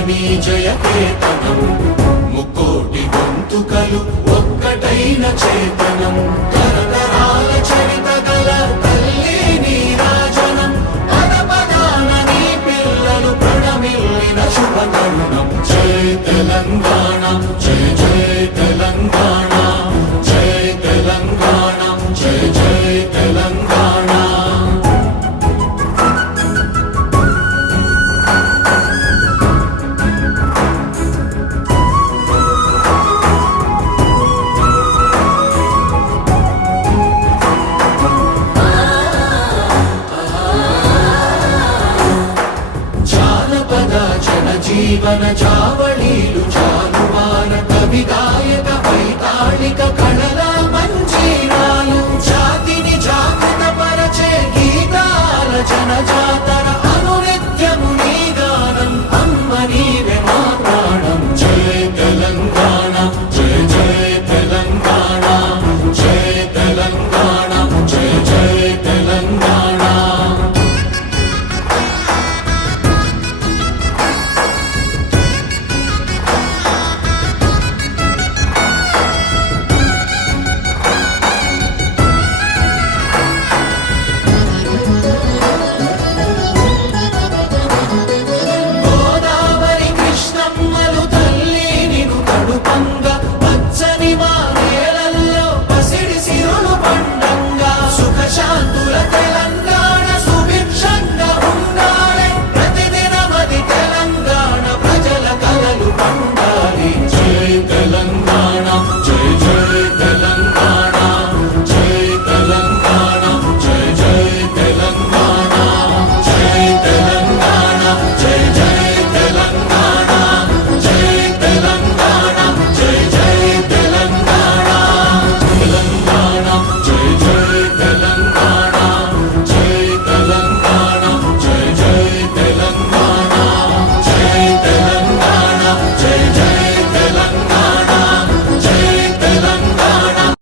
నీ జయ కేతనం ముక్కోటి గొంతుకలు ఒక్కటైన చేతనం తరతరాల చరిత గల తల్లి నీరాజనం పద పదాన నీ పిల్లలు ప్రణమిల్లిన శుభ తరుణం జయ తెలంగాణ జయ జయ తెలంగాణ జయ తెలంగాణ జయ జయ తెలంగాణ జీవన చావళీలు చాలువార కవి గాయక వైతాళిక కళల మంజీరాలు జాతిని జాగృత పరచే గీతాల జనజాతర